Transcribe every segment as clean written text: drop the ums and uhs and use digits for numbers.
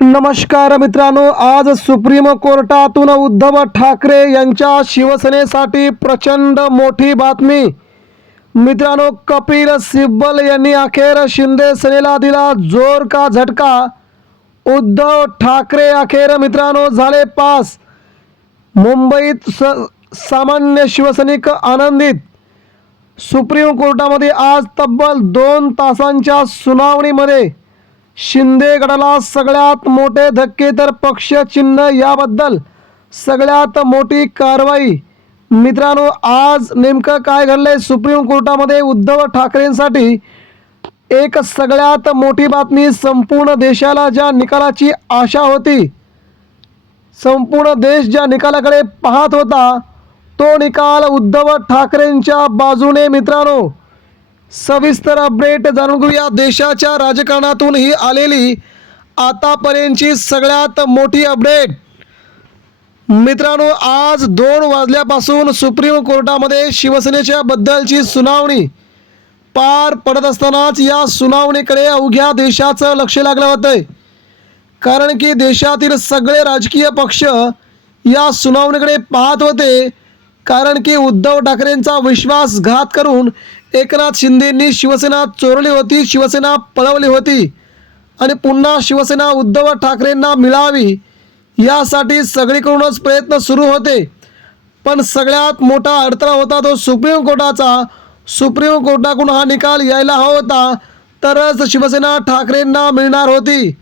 नमस्कार मित्रांनो, आज सुप्रीम कोर्टातून उद्धव ठाकरे यांच्या शिवसेनेसाठी प्रचंड मोठी बातमी। मित्रांनो, कपिल सिब्बल यांनी अखेर शिंदे सेनेला दिला जोर का झटका। उद्धव ठाकरे अखेर मित्रांनो झाले पास। मुंबईत सामान्य शिवसैनिक आनंदित। सुप्रीम कोर्टामध्ये आज तब्बल 2 तासांच्या सुनावणीमध्ये शिंदे गटाला सगळ्यात मोठे धक्के तर पक्ष चिन्ह याबद्दल सगळ्यात मोठी कारवाई। मित्रांनो, आज नेमकं काय घडलंय सुप्रीम कोर्टामध्ये उद्धव ठाकरेंसाठी एक सगळ्यात मोठी बातमी। संपूर्ण देशाला ज्या निकालाची आशा होती, संपूर्ण देश ज्या निकालाकडे पाहत होता, तो निकाल उद्धव ठाकरेंच्या बाजूने। मित्रांनो, सविस्तर अपडेट जाणून घेऊया देशाच्या राजकारणातून ही आलेली आतापर्यंतची सगळ्यात मोठी अपडेट। मित्रांनो, आज 2 वाजल्यापासून सुप्रीम कोर्टामध्ये शिवसेनेच्या बद्दलची सुनावणी पार पडत असतानाच या सुनावणीकडे अवघ्या देशाचं लक्ष लागलं होतं। कारण की देशातील सगळे राजकीय पक्ष या सुनावणीकडे पाहत होते। कारण की उद्धव ठाकरेंचा विश्वासघात करून एकनाथ शिंदेंनी शिवसेना चोरली होती, शिवसेना पळवली होती आणि पुन्हा शिवसेना उद्धव ठाकरेंना मिळावी यासाठी सगळीकडूनच प्रयत्न सुरू होते। पण सगळ्यात मोठा अडथळा होता तो सुप्रीम कोर्टाचा। सुप्रीम कोर्टाकडून हा निकाल यायला हवा होता, तरच शिवसेना ठाकरेंना मिळणार होती।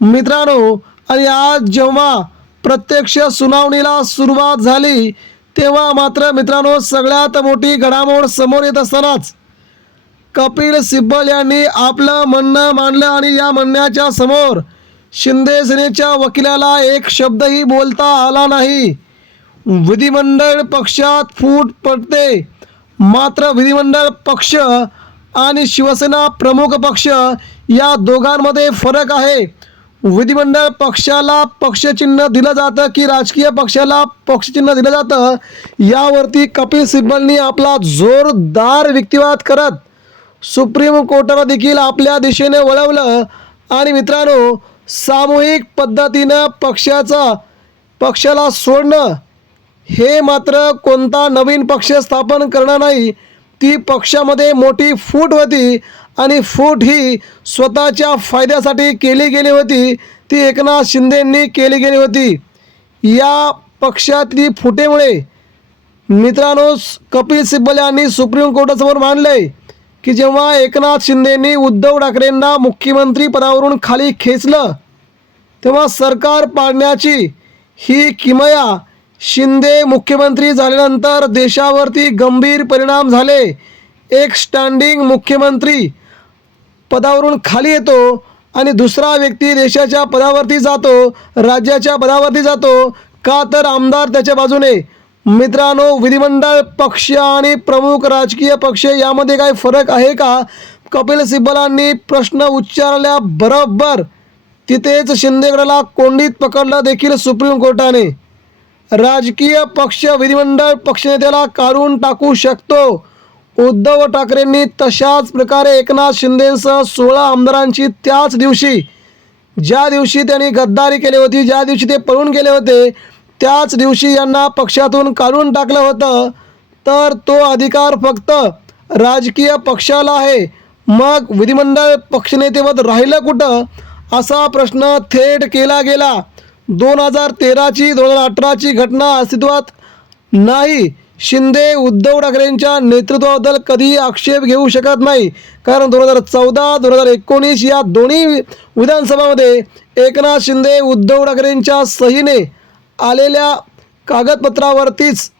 मित्रांनो, आणि आज जेव्हा प्रत्यक्ष सुनावणीला सुरुवात झाली तेव्हा मात्र मित्रांनो सगळ्यात मोठी घडामोड समोर येत असतानाच कपिल सिब्बल यांनी आपलं म्हणणं मांडलं आणि या म्हणण्याच्या समोर शिंदे सेनेच्या वकिलाला एक शब्दही बोलता आला नाही। विधिमंडळ पक्षात फूट पडते। मात्र विधिमंडळ पक्ष आणि शिवसेना प्रमुख पक्ष या दोघांमध्ये फरक आहे। विधिमंडळ पक्षाला पक्षचिन्ह दिलं जातं की राजकीय पक्षाला पक्षचिन्ह दिलं जातं, यावरती कपिल सिब्बलनी आपला जोरदार युक्तिवाद करत सुप्रीम कोर्टाला देखील आपल्या दिशेने वळवलं। आणि मित्रांनो, सामूहिक पद्धतीनं पक्षाला सोडणं हे मात्र कोणता नवीन पक्ष स्थापन करणार नाही। ती पक्षामध्ये मोठी फूट होती आणि फूट ही स्वतःच्या फायद्यासाठी केली गेली होती, ती एकनाथ शिंदेंनी केली गेली होती। या पक्षातली फुटेमुळे मित्रांनो कपिल सिब्बल यांनी सुप्रीम कोर्टासमोर मांडले की जेव्हा एकनाथ शिंदेंनी उद्धव ठाकरेंना मुख्यमंत्री पदावरून खाली खेचलं तेव्हा सरकार पाडण्याची ही किमया शिंदे मुख्यमंत्री झाल्यानंतर देशावरती गंभीर परिणाम झाले। एक स्टँडिंग मुख्यमंत्री पदावरून खाली येतो आणि दुसरा व्यक्ती देशाच्या पदावरती जातो, राज्याच्या पदावरती जातो, का तर आमदार त्याच्या बाजूने। मित्रांनो, विधिमंडळ पक्ष आणि प्रमुख राजकीय पक्ष यामध्ये काय फरक आहे का? कपिल सिब्बलांनी प्रश्न उच्चारल्याबरोबर तिथेच शिंदे गटाला कोंडीत पकडलं देखील सुप्रीम कोर्टाने। राजकीय पक्ष विधिमंडळ पक्षनेत्याला काढून टाकू शकतो। उद्धव ठाकरेंनी तशाच प्रकारे एकनाथ शिंदेंसह 16 आमदारांची त्याच दिवशी, ज्या दिवशी त्यांनी गद्दारी केली होती, ज्या दिवशी ते पळून गेले होते, त्याच दिवशी यांना पक्षातून काढून टाकलं होतं। तर तो अधिकार फक्त राजकीय पक्षाला आहे, मग विधिमंडळ पक्षनेतेपद राहिलं कुठं असा प्रश्न थेट केला गेला। 2013ची 2018ची घटना अस्तित्वात नाही। शिंदे उद्धव ठाकरेंच्या नेतृत्वाबद्दल कधीही आक्षेप घेऊ शकत नाही, कारण 2014 2019 या दोन्ही विधानसभामध्ये एकनाथ शिंदे उद्धव ठाकरेंच्या सहीने आलेल्या कागदपत्रावरतीच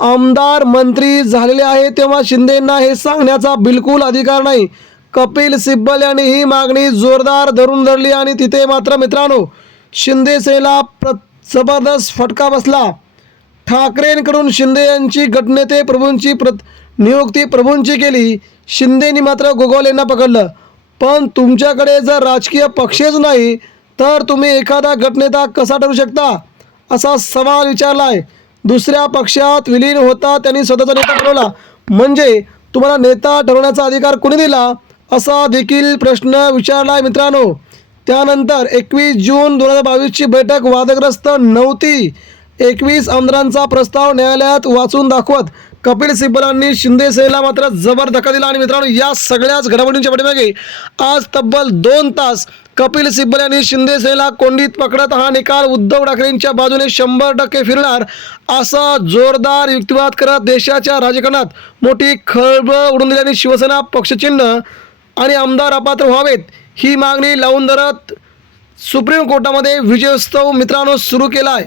आमदार मंत्री झालेले आहे, तेव्हा शिंदेंना हे सांगण्याचा बिलकुल अधिकार नाही। कपिल सिब्बल यांनी ही मागणी जोरदार धरून धरली आणि तिथे मात्र मित्रांनो शिंदे सेनेला जबरदस्त फटका बसला। ठाकरेंकडून शिंदे यांची गटनेते प्रभूंची नियुक्ती प्रभूंची केली। शिंदेंनी मात्र गोगोलेंना पकडलं। पण तुमच्याकडे जर राजकीय पक्षच नाही तर तुम्ही एखादा गटनेता कसा ठरू शकता असा सवाल विचारला आहे। दुसऱ्या पक्षात विलीन होता त्यांनी स्वतःचा नेता ठरवला, म्हणजे तुम्हाला नेता ठरवण्याचा अधिकार कोणी दिला असा देखील प्रश्न विचारला आहे। मित्रांनो, त्यानंतर 21 जून 2022ची बैठक वादग्रस्त नव्हती. 21 आमदारांचा प्रस्ताव न्यायालयात वाचून दाखवत कपिल सिब्बलांनी शिंदे सेनेला मात्र जबर धक्का दिला. आणि मित्रांनो, या सगळ्याच घडामोडींच्या पाठीमागे आज तब्बल 2 तास कपिल सिब्बल यांनी शिंदे सेनेला कोंडीत पकडत हा निकाल उद्धव ठाकरेंच्या बाजूने 100% फिरणार असा जोरदार युक्तिवाद करत देशाच्या राजकारणात मोठी खळबळ उडून दिल्याने शिवसेना पक्षचिन्ह आणि आमदार अपात्र व्हावेत ही मागणी लावून धरत सुप्रीम कोर्टामध्ये विजयोत्सव मित्रांनो सुरू केला आहे.